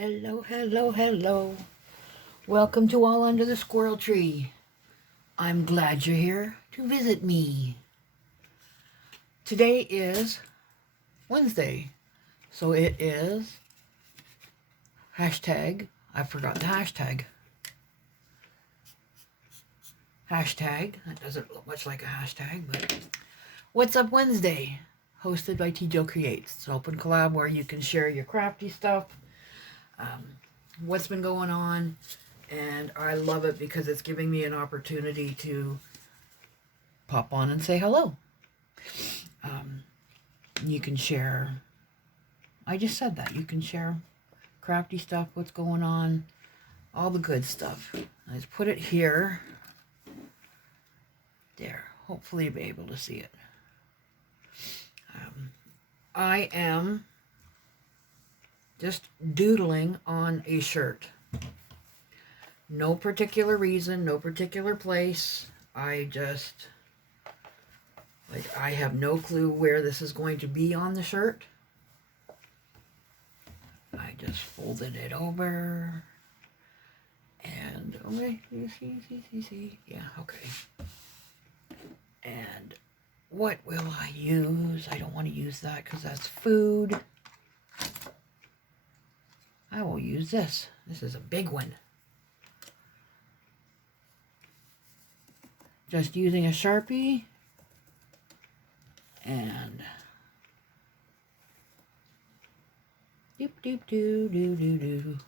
Hello, hello, hello. Welcome to All Under the Squirrel Tree. I'm glad you're here to visit me. Today is Wednesday, so it is hashtag, I forgot the hashtag. Hashtag, that doesn't look much like a hashtag, but What's Up Wednesday, hosted by Tijo Creates. It's an open collab where you can share your crafty stuff, what's been going on, and I love it because it's giving me an opportunity to pop on and say hello. You can share, I just said that, you can share crafty stuff, what's going on, all the good stuff. Let's put it here. There, hopefully you'll be able to see it. I am just doodling on a shirt. No particular reason, no particular place. I have no clue where this is going to be on the shirt. I just folded it over. And, okay, see. Yeah, okay. And what will I use? I don't want to use that because that's food. I will use this. This is a big one. Just using a Sharpie. And doop.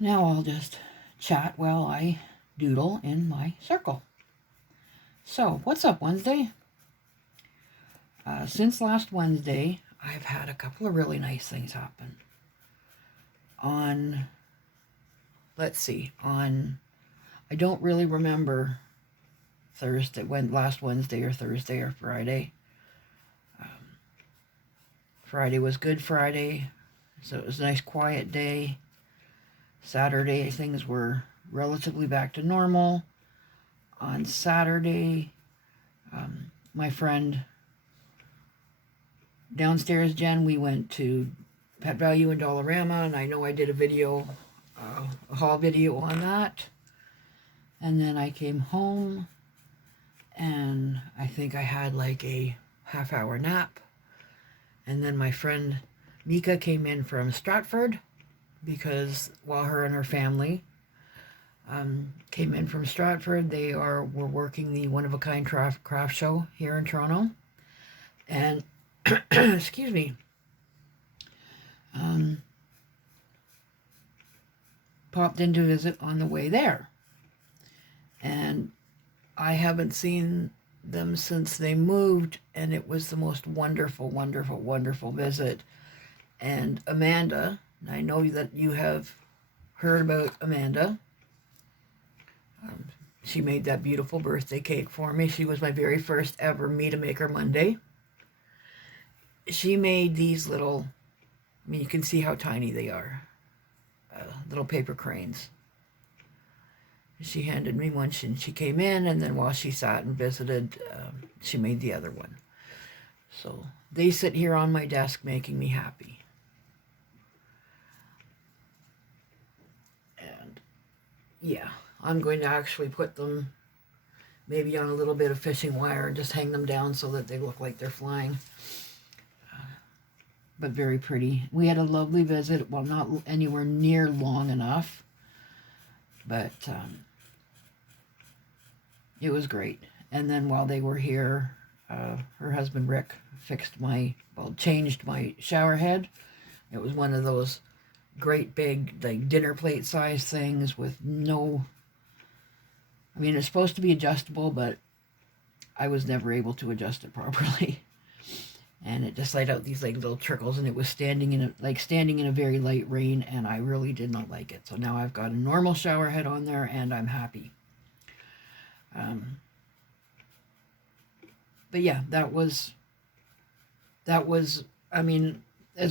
Now I'll just chat while I doodle in my circle. So, what's up, Wednesday? Since last Wednesday, I've had a couple of really nice things happen. I don't really remember last Wednesday or Thursday or Friday. Friday was Good Friday, so it was a nice quiet day. Saturday, things were relatively back to normal. On Saturday, my friend downstairs, Jen, we went to Pet Value in Dollarama, and I know I did a haul video on that. And then I came home, and I think I had like a half-hour nap. And then my friend Mika came in from Stratford, because while her and her family came in from Stratford, they were working the one-of-a-kind craft show here in Toronto. And, excuse me, popped in to visit on the way there. And I haven't seen them since they moved, and it was the most wonderful, wonderful, wonderful visit. And Amanda, I know that you have heard about Amanda. She made that beautiful birthday cake for me. She was my very first ever Me-to-Maker Monday. She made these little, you can see how tiny they are, little paper cranes. She handed me one, and she came in, and then while she sat and visited, she made the other one. So they sit here on my desk making me happy. And yeah, I'm going to actually put them maybe on a little bit of fishing wire and just hang them down so that they look like they're flying. But very pretty. We had a lovely visit. Well, not anywhere near long enough, but it was great. And then while they were here, her husband Rick changed my shower head. It was one of those great big, like, dinner plate size things with no, it's supposed to be adjustable, but I was never able to adjust it properly. And it just let out these like little trickles, and it was standing in a very light rain, and I really did not like it. So now I've got a normal shower head on there, and I'm happy. But yeah, that was, as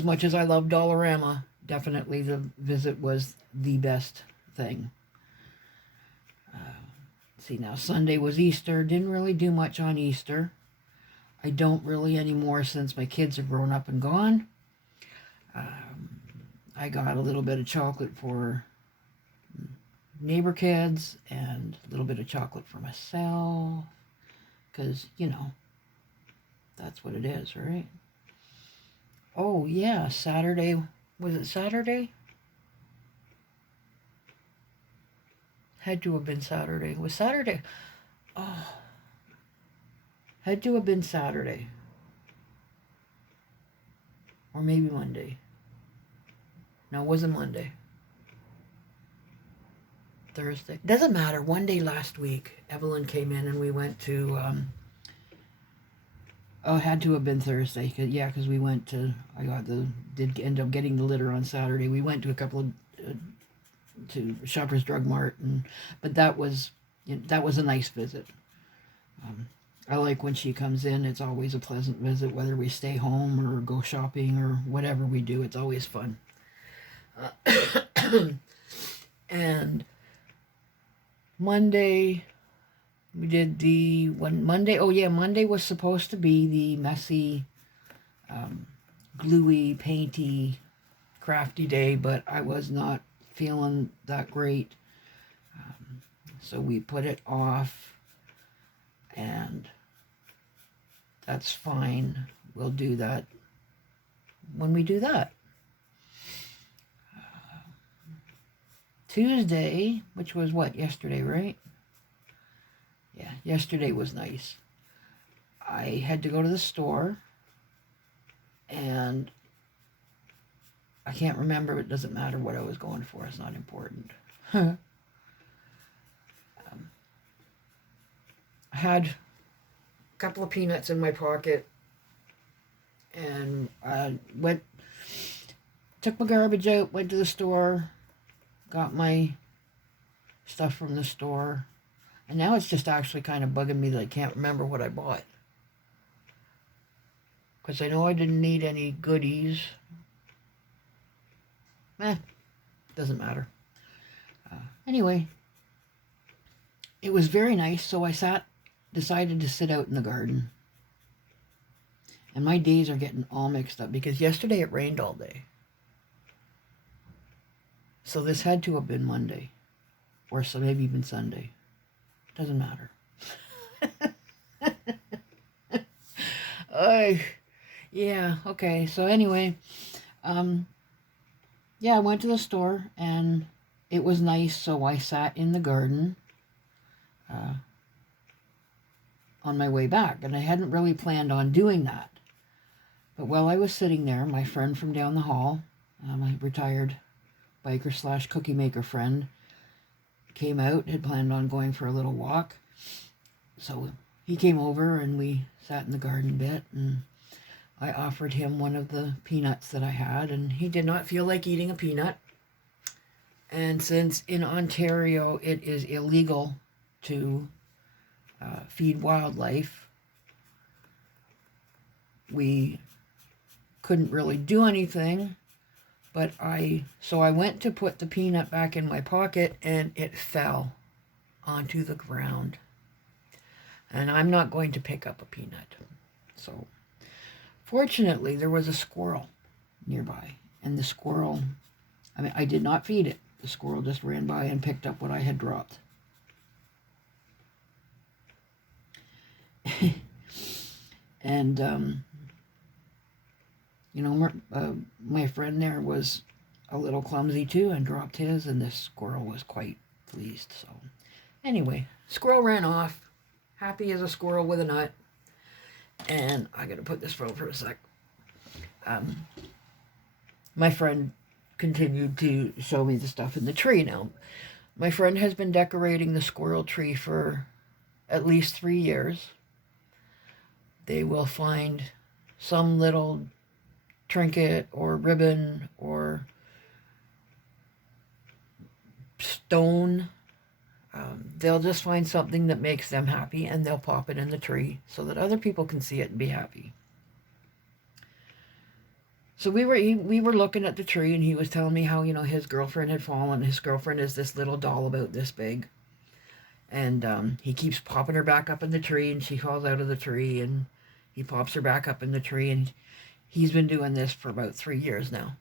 much as I love Dollarama, definitely the visit was the best thing. See, now Sunday was Easter. Didn't really do much on Easter. I don't really anymore since my kids are grown up and gone. I got a little bit of chocolate for neighbor kids and a little bit of chocolate for myself. Because, you know, that's what it is, right? Oh, yeah, Saturday. Was it Saturday? Had to have been Saturday. Was Saturday? Oh, had to have been Saturday. Or maybe Monday. No, it wasn't Monday. Thursday. Doesn't matter. One day last week, Evelyn came in and we went to, oh, it had to have been Thursday. Cause we went to, did end up getting the litter on Saturday. We went to a couple of, to Shoppers Drug Mart, but that was a nice visit. I like when she comes in. It's always a pleasant visit, whether we stay home or go shopping or whatever we do. It's always fun. And Monday, we did Monday was supposed to be the messy, gluey, painty, crafty day, but I was not feeling that great. So we put it off, and that's fine. We'll do that when we do that. Tuesday, which was what, yesterday, right? Yeah, yesterday was nice. I had to go to the store, and I can't remember. It doesn't matter what I was going for. It's not important. I had a couple of peanuts in my pocket, and I took my garbage out, went to the store, got my stuff from the store, and now it's just actually kind of bugging me that I can't remember what I bought. Because I know I didn't need any goodies. Doesn't matter. Anyway, it was very nice, so I decided to sit out in the garden. And my days are getting all mixed up because yesterday it rained all day. So this had to have been Monday, or so maybe even Sunday. Doesn't matter. Yeah, okay. So anyway, yeah, I went to the store and it was nice, so I sat in the garden on my way back, and I hadn't really planned on doing that. But while I was sitting there, my friend from down the hall, my retired biker / cookie maker friend, came out, had planned on going for a little walk. So he came over and we sat in the garden a bit, and I offered him one of the peanuts that I had, and he did not feel like eating a peanut. And since in Ontario it is illegal to feed wildlife, we couldn't really do anything. So I went to put the peanut back in my pocket, and it fell onto the ground. And I'm not going to pick up a peanut. So fortunately, there was a squirrel nearby, and the squirrel, I did not feed it. The squirrel just ran by and picked up what I had dropped. And, my friend there was a little clumsy too and dropped his, and this squirrel was quite pleased. So anyway, squirrel ran off, happy as a squirrel with a nut. And I gotta put this phone for a sec. My friend continued to show me the stuff in the tree. Now, my friend has been decorating the squirrel tree for at least 3 years. They will find some little trinket or ribbon or stone. They'll just find something that makes them happy, and they'll pop it in the tree so that other people can see it and be happy. So we were looking at the tree, and he was telling me how, his girlfriend had fallen. His girlfriend is this little doll about this big, and he keeps popping her back up in the tree, and she falls out of the tree, and he pops her back up in the tree, and he's been doing this for about 3 years now.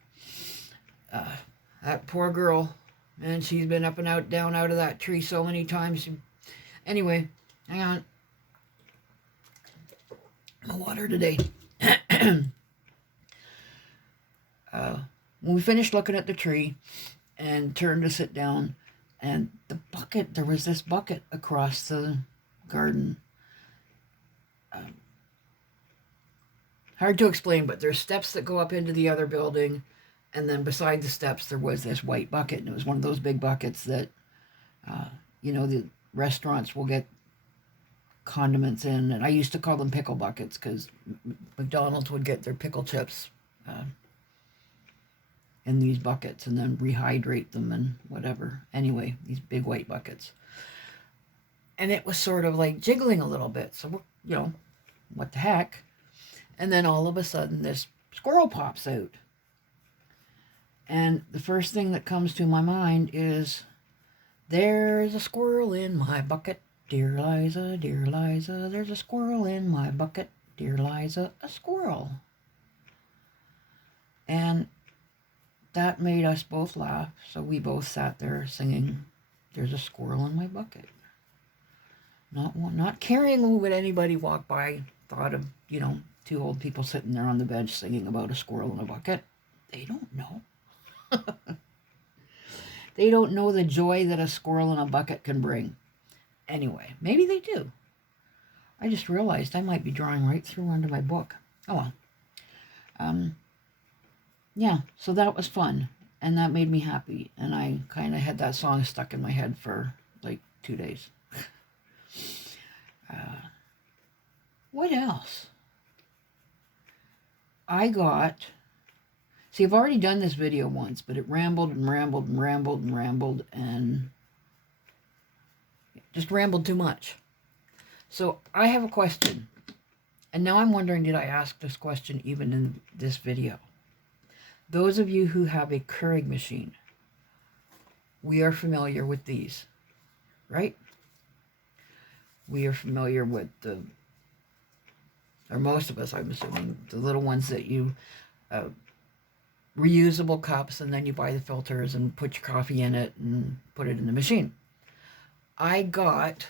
That poor girl, and she's been up and out, down out of that tree so many times. Anyway, hang on. My water today. When we finished looking at the tree and turned to sit down, and the bucket, there was this bucket across the garden. Hard to explain, but there's steps that go up into the other building, and then beside the steps there was this white bucket, and it was one of those big buckets that, the restaurants will get condiments in, and I used to call them pickle buckets because McDonald's would get their pickle chips in these buckets and then rehydrate them and whatever. Anyway, these big white buckets. And it was sort of like jiggling a little bit, so, what the heck? And then all of a sudden this squirrel pops out. And the first thing that comes to my mind is, there's a squirrel in my bucket. Dear Liza, there's a squirrel in my bucket. Dear Liza, a squirrel. And that made us both laugh, so we both sat there singing, there's a squirrel in my bucket. Not caring what anybody walked by thought of, two old people sitting there on the bench singing about a squirrel in a bucket. They don't know. They don't know the joy that a squirrel in a bucket can bring. Anyway, maybe they do. I just realized I might be drawing right through onto my book. Oh well. Yeah, so that was fun, and that made me happy, and I kind of had that song stuck in my head for like 2 days. What else? I've already done this video once, but it rambled and rambled and rambled and rambled and just rambled too much. So I have a question, and now I'm wondering, did I ask this question even in this video? Those of you who have a Keurig machine, we are familiar with these, right? We are familiar with or most of us, I'm assuming, the little ones that you, reusable cups, and then you buy the filters and put your coffee in it and put it in the machine. I got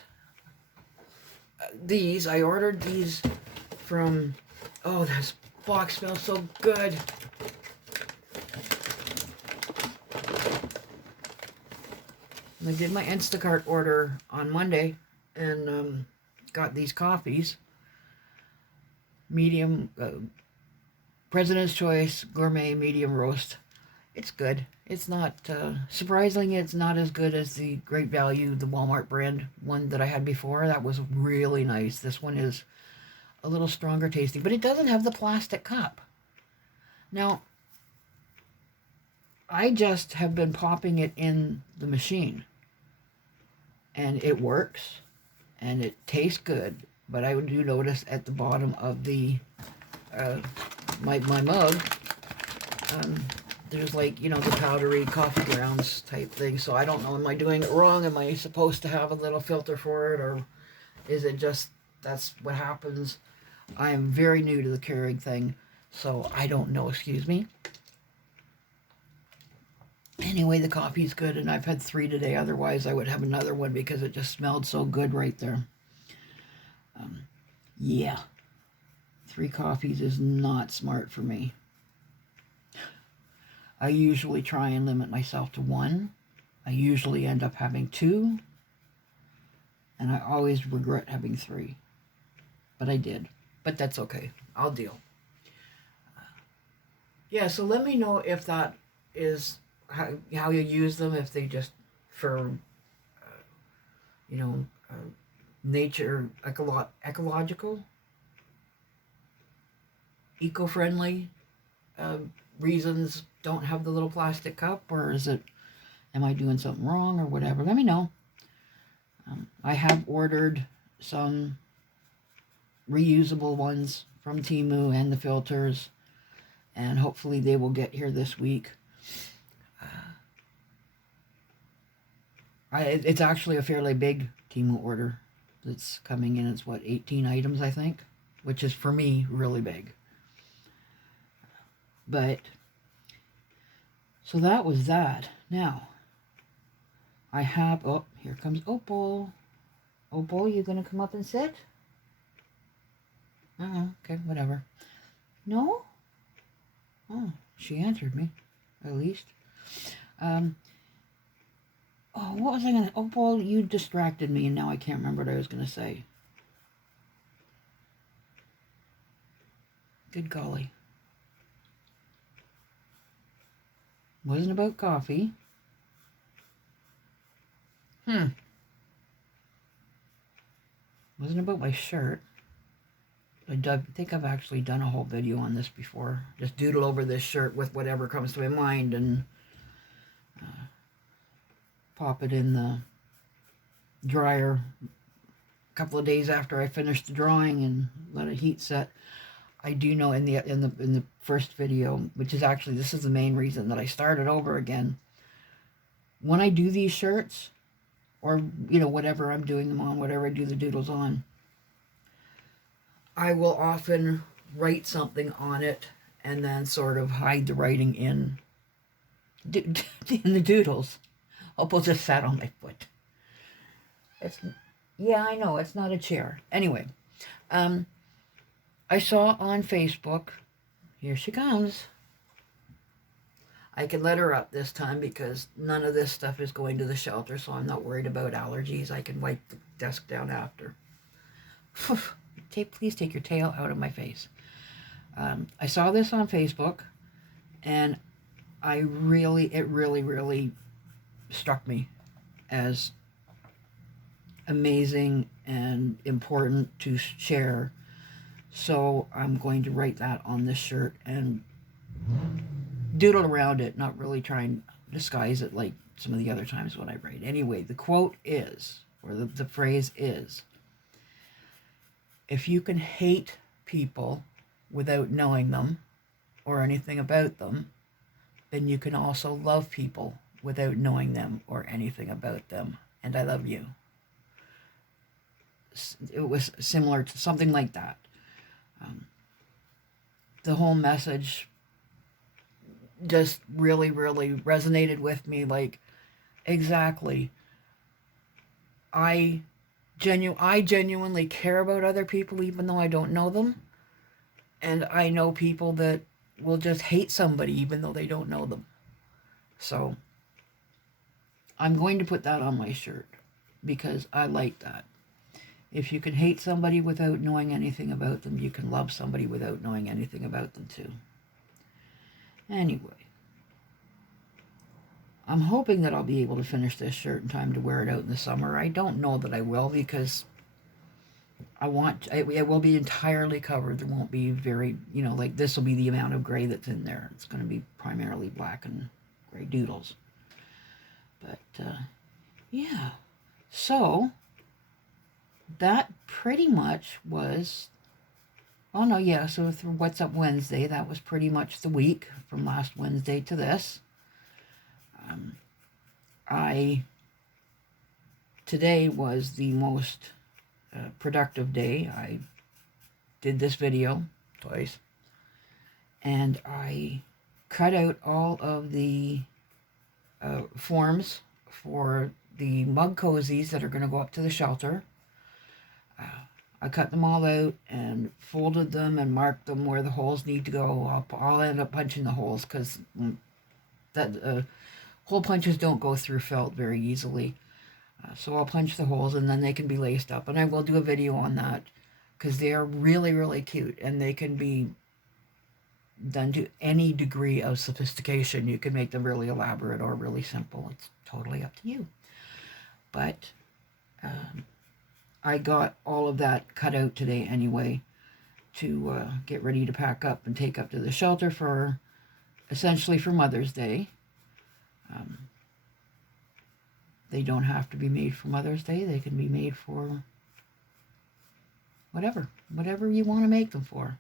these. I ordered these from, oh, this box smells so good. I did my Instacart order on Monday and got these coffees. Medium, President's Choice Gourmet Medium Roast. It's good. It's not, surprisingly, it's not as good as the Great Value, the Walmart brand one that I had before. That was really nice. This one is a little stronger tasting, but it doesn't have the plastic cup. Now, I just have been popping it in the machine, and it works, and it tastes good, but I do notice at the bottom of the my mug, there's like, the powdery coffee grounds type thing. So I don't know, am I doing it wrong? Am I supposed to have a little filter for it, or is it just that's what happens? I am very new to the Keurig thing, so I don't know, excuse me. Anyway, the coffee's good, and I've had 3 today. Otherwise, I would have another one because it just smelled so good right there. Yeah. 3 coffees is not smart for me. I usually try and limit myself to 1. I usually end up having 2. And I always regret having 3. But I did. But that's okay. I'll deal. Yeah, so let me know if that is how you use them, if they just for, nature, ecological, eco-friendly reasons don't have the little plastic cup, or is it, am I doing something wrong or whatever? Let me know. I have ordered some reusable ones from Temu and the filters, and hopefully they will get here this week. It's actually a fairly big Temu order that's coming in. It's 18 items, I think, which is for me really big. But So that was that. Now, I have, oh, here comes Opal. Opal, you gonna come up and sit? Okay, whatever. No? Oh, she answered me, at least. Oh, what was I gonna, Opal, you distracted me and now I can't remember what I was gonna say. Good golly. Wasn't about coffee. Wasn't about my shirt. I think I've actually done a whole video on this before. Just doodle over this shirt with whatever comes to my mind and pop it in the dryer a couple of days after I finish the drawing and let it heat set. I do know in the first video, which is actually, this is the main reason that I started over again. When I do these shirts, or, you know, whatever I'm doing them on, whatever I do the doodles on, I will often write something on it and then sort of hide the writing in the doodles. Opal just sat on my foot. Yeah, I know, it's not a chair. Anyway, I saw on Facebook, here she comes. I can let her up this time because none of this stuff is going to the shelter, so I'm not worried about allergies. I can wipe the desk down after. Please take your tail out of my face. I saw this on Facebook, and it really struck me as amazing and important to share. So I'm going to write that on this shirt and doodle around it, not really try and disguise it like some of the other times when I write. Anyway, the quote is, or the phrase is, if you can hate people without knowing them or anything about them, then you can also love people without knowing them or anything about them. And I love you. It was similar to something like that. The whole message just really resonated with me. Like, exactly. I genuinely care about other people even though I don't know them. And I know people that will just hate somebody even though they don't know them. So I'm going to put that on my shirt because I like that. If you can hate somebody without knowing anything about them, you can love somebody without knowing anything about them too. Anyway, I'm hoping that I'll be able to finish this shirt in time to wear it out in the summer. I don't know that I will because it will be entirely covered. There won't be very, you know, like this will be the amount of gray that's in there. It's going to be primarily black and gray doodles. But, yeah. So that pretty much was, oh no, yeah, so through What's Up Wednesday, that was pretty much the week from last Wednesday to this. Today was the most productive day. I did this video twice, and I cut out all of the forms for the mug cozies that are going to go up to the shelter. I cut them all out and folded them and marked them where the holes need to go. I'll end up punching the holes because hole punches don't go through felt very easily. So I'll punch the holes and then they can be laced up. And I will do a video on that because they are really cute and they can be done to any degree of sophistication. You can make them really elaborate or really simple. It's totally up to you. But I got all of that cut out today anyway to get ready to pack up and take up to the shelter for, essentially for Mother's Day. They don't have to be made for Mother's Day. They can be made for whatever you want to make them for.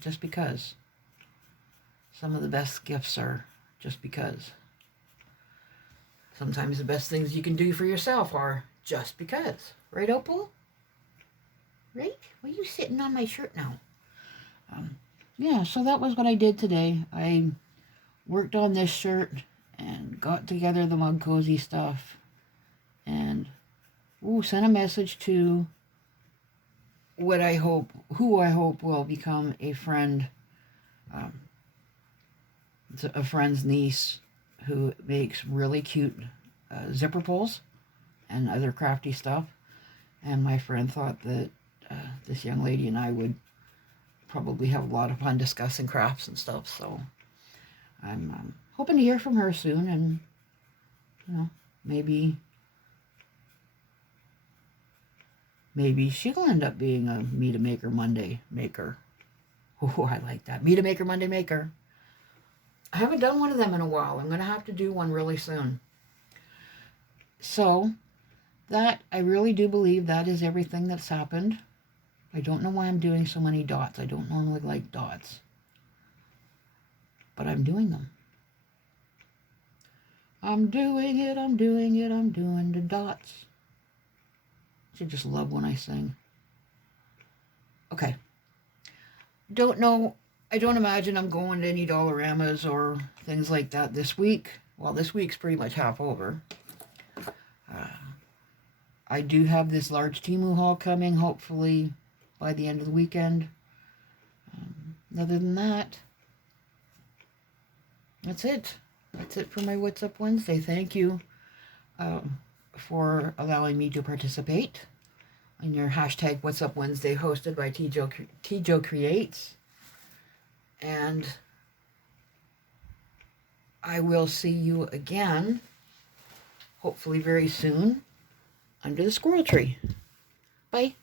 Just because. Some of the best gifts are just because. Sometimes the best things you can do for yourself are just because. Right, Opal? Right? Why are you sitting on my shirt now? Yeah, so that was what I did today. I worked on this shirt and got together the mug cozy stuff and sent a message to who I hope will become a friend. It's a friend's niece who makes really cute zipper pulls and other crafty stuff. And my friend thought that this young lady and I would probably have a lot of fun discussing crafts and stuff. So I'm hoping to hear from her soon, and maybe she'll end up being a Meet a Maker Monday maker. Oh, I like that. Meet a Maker Monday maker. I haven't done one of them in a while. I'm going to have to do one really soon. So, I really do believe that is everything that's happened. I don't know why I'm doing so many dots. I don't normally like dots. But I'm doing them. I'm doing it, I'm doing it, I'm doing the dots. I just love when I sing. Okay. Don't know. I don't imagine I'm going to any Dollaramas or things like that this week. Well, this week's pretty much half over. I do have this large Temu haul coming, hopefully by the end of the weekend. Other than that, that's it. That's it for my What's Up Wednesday. Thank you for allowing me to participate in your hashtag What's Up Wednesday, hosted by Tijo Creates. And I will see you again, hopefully very soon, under the squirrel tree. Bye.